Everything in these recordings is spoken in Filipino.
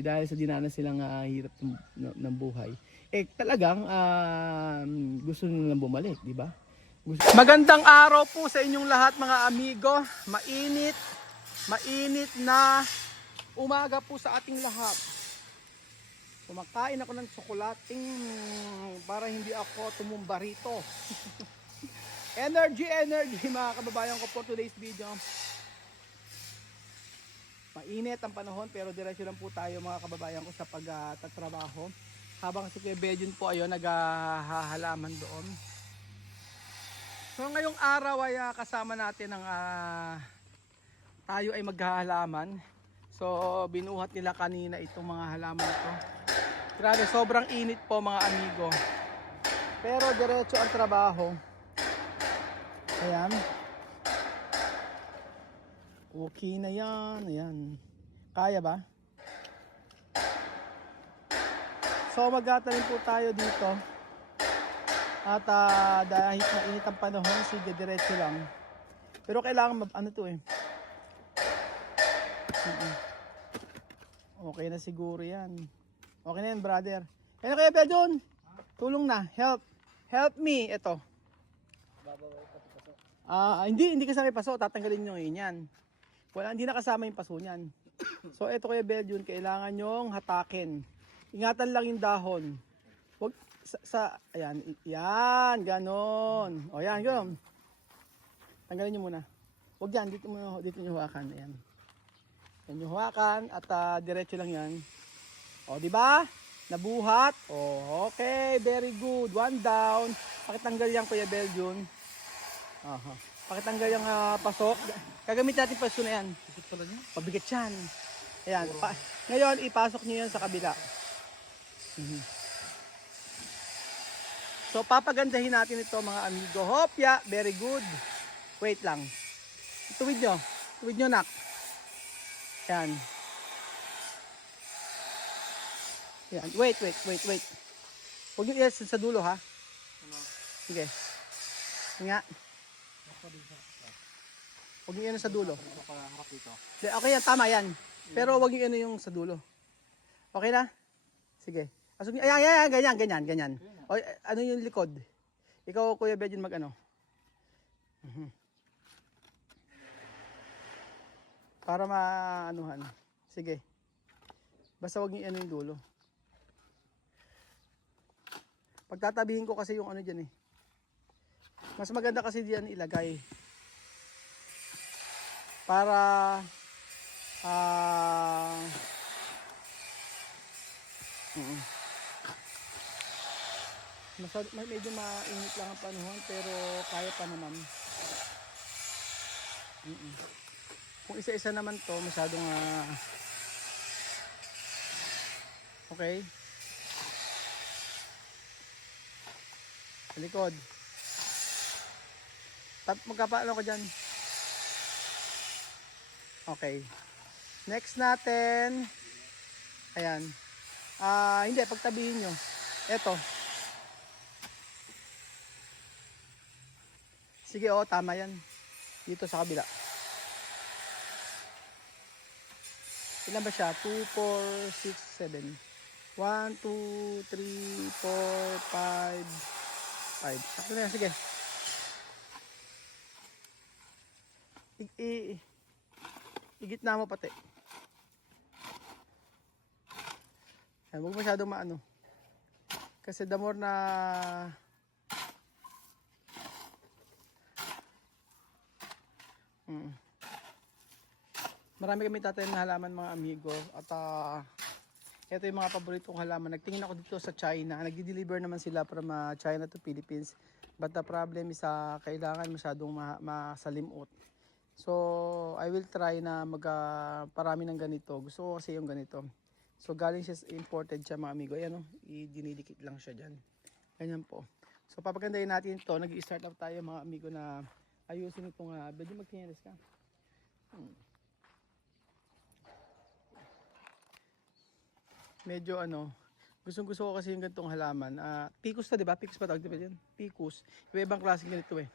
Dahil sa dinanas silang hirap ng buhay, talagang gusto nilang bumalik, di ba? Magandang araw po sa inyong lahat mga amigo. Mainit na umaga po sa ating lahat. Kumakain ako ng tsokolating para hindi ako tumumba rito. Energy mga kababayan ko for today's video. Mainit ang panahon pero diretso lang po tayo mga kababayan ko sa pagtatrabaho. Habang si Kuya Bejun po ayun naghahalaman doon. So ngayong araw ay kasama natin ang tayo ay maghahalaman. So binuhat nila kanina itong mga halaman ito. Grabe sobrang init po mga amigo. Pero diretso ang trabaho. Ayan. Okay na yan. Ayan. Kaya ba? So magtatalin po tayo dito. At dahil mainit ang panahon, sige diretso lang. Pero kailangan ano to eh. Okay na siguro yan. Okay na yan brother. Kaya kaya Bejun? Tulong na. Help me. Ito. Hindi kasama yung paso. Tatanggalin nyo ngayon yan. Hindi na kasama yung paso niyan. So ito Kuya Bejun, kailangan nyong hatakin. Ingatan lang yung dahon. Wag ayan, yan, ganon. O yan, ganon. Tanggalin nyo muna. Wag yan, dito nyo hawakan. Ayan. Yan nyo hawakan at diretso lang yan. O, di ba? Nabuhat. O, okay, very good. One down. Pakitanggal yan Kuya Bejun. Aha. Pakitanggal yung pasok. Gagamit natin paso na yan. Pabigat yan. Ayan. Ngayon, ipasok nyo yan sa kabila. So, papagandahin natin ito mga amigo. Hopya, very good. Wait lang. Tuwid nyo. Tuwid nyo, nak. Ayan. Ayan. Wait. Huwag nyo i-yes sa dulo, ha? Sige. Nga. Huwag nyo i-ano sa dulo. Okay yan, tama yan. Pero huwag nyo i-ano yung sa dulo. Okay na? Sige. Ayan, ganyan. O, ano yung likod? Ikaw, Kuya Bejun, mag-ano? Para maanuhan. Sige. Basta huwag nyo i-ano yung dulo. Pagtatabihin ko kasi yung ano dyan eh. Mas maganda kasi diyan ilagay. Para medyo mainit lang ang panahon pero kaya pa naman. Kung isa-isa naman to masyadong okay. Sa likod. Magkapaano ko dyan. Okay. Next natin. Ayan. Hindi, pagtabihin nyo. Eto. Sige, tama yan. Dito sa kabila. Ilan ba siya? 2, 4, 6, 7. 1, 2, 3, 4, 5. Sakto na yan, sige. Igitna mo pati. Huwag masyadong maano. Kasi the more na marami kami tatanim na halaman mga amigo. At ito yung mga paborito kong halaman. Nagtingin ako dito sa China. Nagdi-deliver naman sila from China to Philippines. But the problem is kailangan masyadong masalimot. So I will try na parami ng ganito. Gusto ko kasi yung ganito. So galing siya imported siya mga amigo. Ayan dinidikit lang siya dyan. Ganyan po. So papagandahin natin ito. Nag-i-start up tayo mga amigo na ayusin itong medyo magtingiris ka. Medyo gusto ko kasi yung ganitong halaman. Picus to, di ba? Picus pa tawag, di ba yan? Picus. Iba-ibang klaseng ganito eh.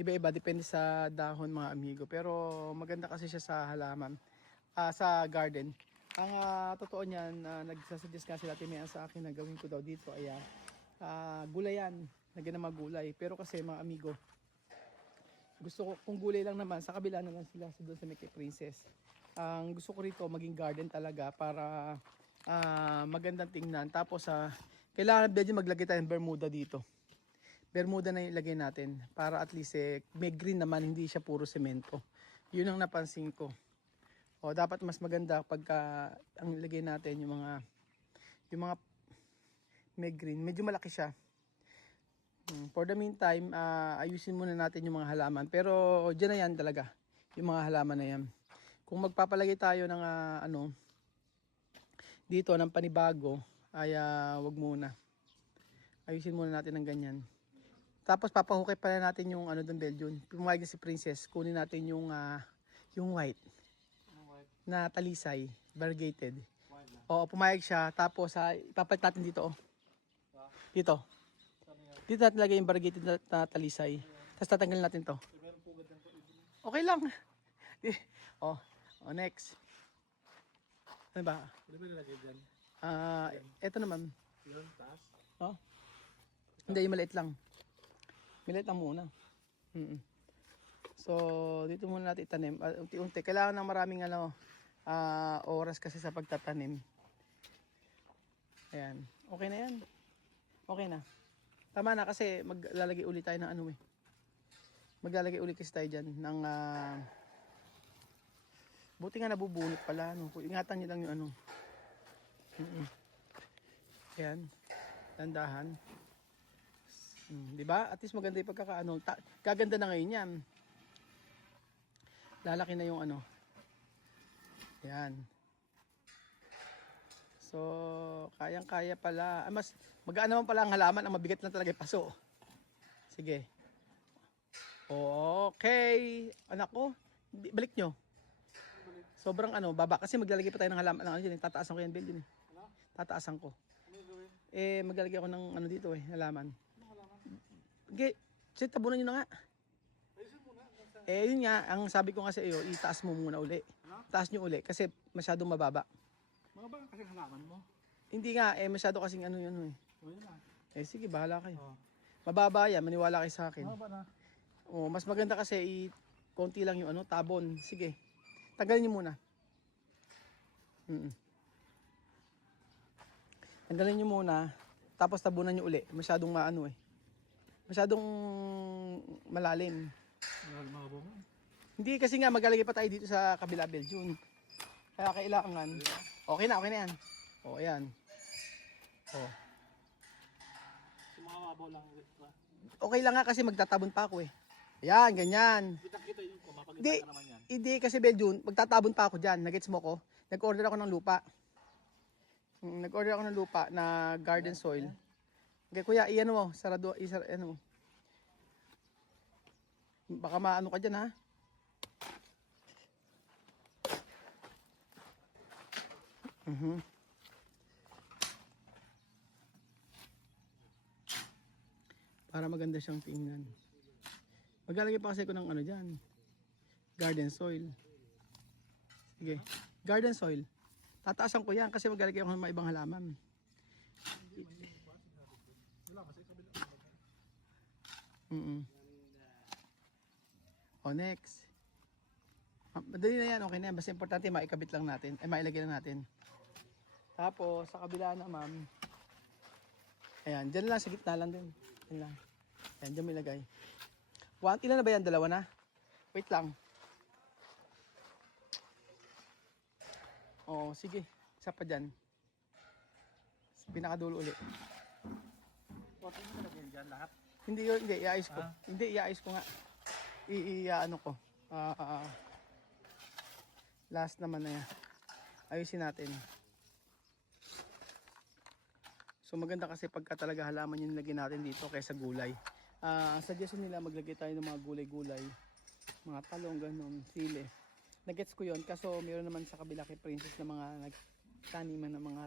Iba-iba, depende sa dahon mga amigo. Pero maganda kasi siya sa halaman. sa garden. Ang totoo niyan, nagsasuggest nga sila Timea sa akin na gawin ko daw dito ay gulayan, lagyan ng mga gulay. Pero kasi mga amigo, gusto ko kung gulay lang naman, sa kabila na lang sila doon sa Mickey Princess. Ang gusto ko rito maging garden talaga para magandang tingnan. Tapos kailangan medyo maglagay tayong Bermuda dito. Bermuda na ilagay natin para at least may green naman, hindi siya puro semento. Yun ang napansin ko. O dapat mas maganda pagka ang ilagay natin yung mga may green, medyo malaki siya. For the meantime, ayusin muna natin yung mga halaman. Pero diyan na yan talaga, yung mga halaman na yan. Kung magpapalagay tayo ng dito ng panibago, ay wag muna. Ayusin muna natin ng ganyan. Tapos papahukay pala natin yung doon Belgian. Pumayag si Princess, kunin natin yung white na talisay, variegated. Oo, pumayag siya. Tapos ipapalit natin dito. Dito. Dito natin lagay yung variegated na talisay. Tapos tatanggalin natin to. Okay lang. Next. Ano ba? Ano ba nilagay dyan? Ito naman. Yun, taas? Hindi, yung maliit lang. Maliit lang muna. So, dito muna natin itanim. Unti-unti. Kailangan ng maraming oras kasi sa pagtatanim. Ayan. Okay na yan. Okay na. Tama na kasi maglalagay ulit tayo ng maglalagay ulit kasi tayo dyan ng buti nga nabubunot pala. Ingatan nyo lang yung Ayan. Dandahan. Diba? At least maganda yung pagkakaano. Gaganda na ngayon yan. Lalaki na yung Ayan. So, kayang-kaya pala. Mas magaan naman pala ang halaman. Ang mabigat lang talaga yung paso. Sige. Okay. Anak ko, balik nyo. Sobrang baba. Kasi maglalagay pa tayo ng halaman. Tataasan ko yan, Bill. Tataasan ko. Maglalagay ako ng dito halaman. Okay, tabunan nyo na nga. Yun nga, ang sabi ko nga sa iyo, itaas mo muna uli. Taas nyo uli kasi masyadong mababa. Mga ba kasi halaman mo? Hindi nga, masyado kasing yun Yun na. sige, bahala kayo. Mababa yan, maniwala kayo sa akin. Mababa na. Mas maganda kasi konti lang yung tabon. Sige, tanggalin nyo muna. Tanggalin nyo muna, tapos tabunan nyo uli. Masyadong masyadong malalim. Mga bunga. Hindi kasi nga maglalagay pa tayo dito sa kabila Belgium. Kaya kailangan. Okay na yan. Ayan. Yung mga mabaw lang. Okay lang nga kasi magtatabon pa ako Ayan, ganyan. Kita yung kumapagita Hindi, ka naman yan. hindi kasi Belgium, magtatabon pa ako dyan. Nagets mo ko? Nag-order ako ng lupa. Nag-order ako ng lupa na garden soil. Okay, kuya, mo, sarado, mo. Baka maano ka dyan, ha? Para maganda siyang tingnan. Maglalagay pa kasi ko ng dyan. Garden soil. Sige. Garden soil. Tataasan ko yan kasi maglalagay ako ng mga ibang halaman. Next. Madali na yan, okay na yan. Basta importante maikabit lang natin. Mailagay lang natin. Tapos, sa kabila naman, ayan, dyan lang, sa gitna lang din. Dyan lang. Ayan, dyan mo ilagay. Ilan na ba yan? Dalawa na? Wait lang. Sige. Isa pa dyan. Pinakadulo ulit. Huwag mo nalagyan dyan lahat. Hindi, iayos ko. Hindi, iayos ko nga. Ko. Last naman na yan. Ayusin natin. So maganda kasi pagka talaga halaman yung nilagay natin dito kaysa gulay. Suggestion nila maglagay tayo ng mga gulay-gulay. Mga talong, ganun, sili. Nagets ko yon kaso mayroon naman sa kabila kay Princess na mga taniman ng mga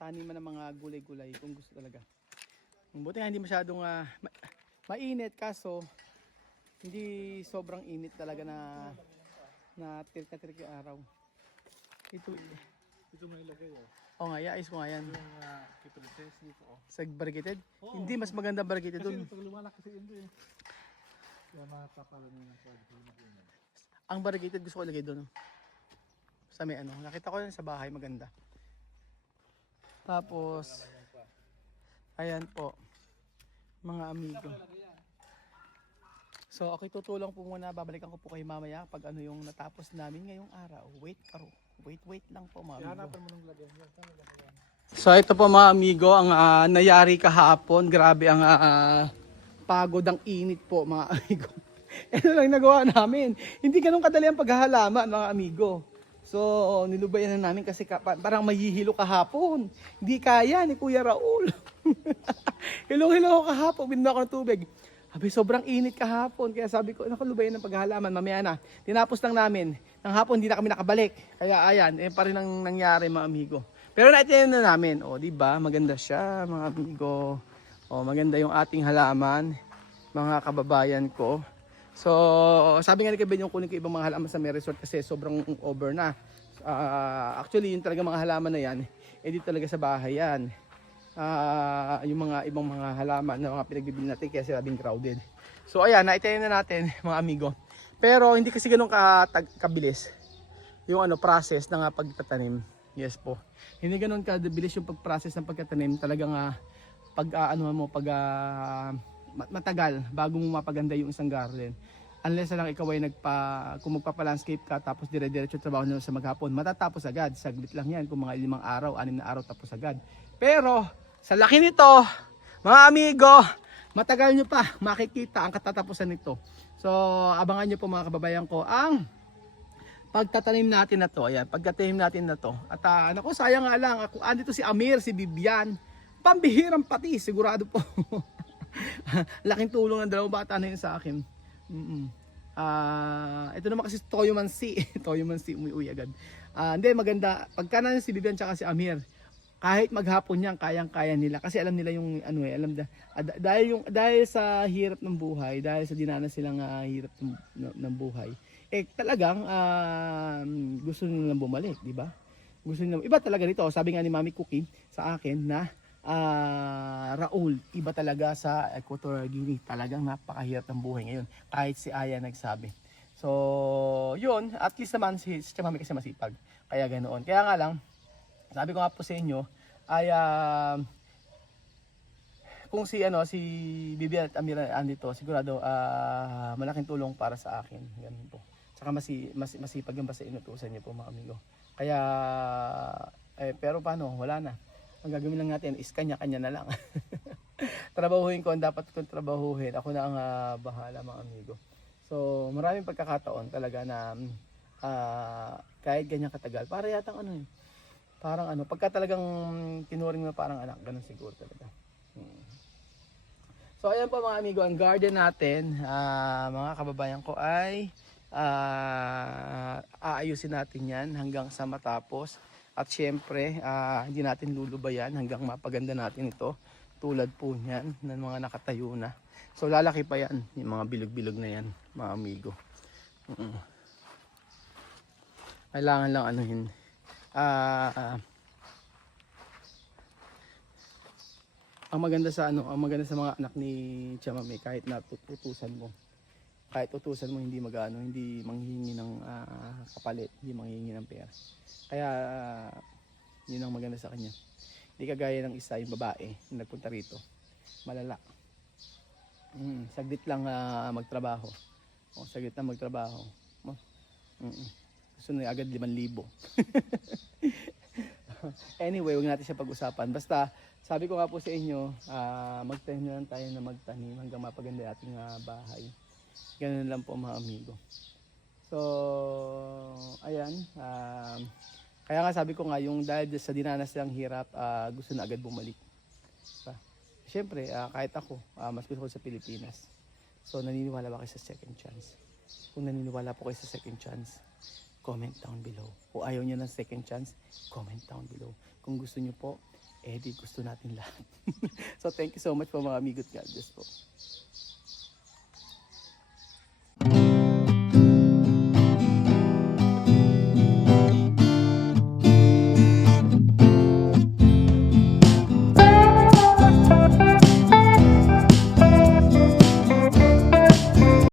taniman ng mga gulay-gulay kung gusto talaga. Buti nga hindi masyadong mainit kaso hindi sobrang init talaga na na tirik yung araw. Ito, Ito mo ilagay oh. oh nga, iayos ko nga yan. Yung kiprises dito oh. Sa barricaded? Oo. Hindi, mas maganda barricaded Kasi dun. pag lumalaki si Indo eh. Kaya matapalan nyo ng sword. Ang barricaded gusto ko ilagay dun. Sa may ano, nakita ko yan sa bahay, maganda. Tapos, ayan po, mga amigo. So, okay, tutulong po muna. Babalikan ko po kayo mamaya pag ano yung natapos namin ngayong araw. Wait lang po mga amigo. Hanapan mo ng lagyan yan. So, ito po mga amigo, ang nangyari kahapon. Grabe ang pagod, ang init po mga amigo. Ito lang nagawa namin. Hindi ganun kadali ang paghahalaman mga amigo. So, nilubayan na namin kasi parang mahihilo kahapon. Hindi kaya ni Kuya Raul. Hilong-hilo ako kahapon, binuha ako ng tubig. Sabi, sobrang init kahapon. Kaya sabi ko, lubayan ng paghahalaman, mamaya na. Tinapos lang namin. Nang hapon, hindi na kami nakabalik. Kaya ayan, pa rin ang nangyari mga amigo. Pero naitayin na namin. O, di ba? Maganda siya mga amigo. O, maganda yung ating halaman, mga kababayan ko. So, sabi nga ni Kevin yung kunin ko ibang mga halaman sa may resort kasi sobrang over na. Actually, yung talaga mga halaman na yan, di talaga sa bahay yan. Yung mga ibang mga halaman na mga pinagbibili natin kaya sabing crowded. So, ayan, naitayin na natin mga amigo. Pero, hindi kasi ganun kabilis yung process ng pagtatanim. Yes po. Hindi ganun kabilis yung pag-process ng pagtatanim. Talagang matagal bago mo mapaganda yung isang garden. Unless lang ikaw ay kung magpapa-landscape ka tapos dire-diretso trabaho nyo sa maghapon, matatapos agad. Saglit lang yan, kung mga 5 araw, 6 na araw tapos agad. Pero sa laki nito, mga amigo, matagal nyo pa makikita ang katatapusan nito. So abangan nyo po mga kababayan ko ang pagtatanim natin na to. Ayan, pagtatanim natin na to. At naku, sayang nga lang, andito si Amir, si Bibian, pambihirang pati, sigurado po. Laking tulong ng dalawang bata na yun sa akin. Ito naman kasi Toyo Mansi. Toyo Mansi, umuwi agad. Hindi, maganda. Pagka na si Bibian tsaka si Amir, kahit maghapon yan, kayang-kaya nila. Kasi alam nila yung dahil sa hirap ng buhay, dahil sa dinanas silang hirap ng buhay, talagang gusto nilang bumalik, di ba? Gusto nilang, iba talaga dito. Sabi nga ni Mami Cookie sa akin na Raul, iba talaga sa Equatorial Guinea. Talagang napakahirap ng buhay ngayon. Kahit si Aya nagsabi. So, yun. At least naman si Chamami kasi masipag. Kaya ganoon. Kaya nga lang, sabi ko nga po sa inyo, ay kung si Bibian at Amira andito, sigurado malaking tulong para sa akin. Ganun po. Saka masipag yung basta inutusan niyo po mga amigo. Kaya, pero paano? Wala na. Ang gagawin lang natin is kanya-kanya na lang. Trabahuhin ko ang dapat kong trabahuhin. Ako na ang bahala mga amigo. So maraming pagkakataon talaga na kahit ganyan katagal. Para yatang parang pagka talagang tinuring mo parang anak. Ganun siguro talaga. So ayan po mga amigo, ang garden natin, mga kababayan ko ay aayusin natin yan hanggang sa matapos. At syempre, hindi natin lulubayan hanggang mapaganda natin ito. Tulad po niyan ng mga nakatayo na. So lalaki pa yan, yung mga bilog-bilog na yan, mga amigo. Kailangan lang ang maganda sa mga anak ni Chamame, kahit utusan mo hindi hindi manghihingi ng kapalit, hindi manghihingi ng pera. Kaya yun ang maganda sa kanya. Hindi kagaya ng isa, yung babae na nagpunta rito, malala. Saglit lang magtrabaho. Saglit lang magtrabaho. Gusto na agad 5,000. Anyway, huwag natin siya pag-usapan. Basta sabi ko nga po sa inyo, magtanim na lang tayo na magtanim hanggang mapaganda ating bahay. Ganun lang po mga amigo. So, ayan. Kaya nga sabi ko nga, yung dahil sa dinanas ng hirap, gusto na agad bumalik. Siyempre, kahit ako, mas gusto ko sa Pilipinas. So, naniniwala ba kayo sa second chance? Kung naniniwala po kayo sa second chance, comment down below. Kung ayaw nyo ng second chance, comment down below. Kung gusto nyo po, di gusto natin lahat. So, thank you so much po mga amigo. God bless po.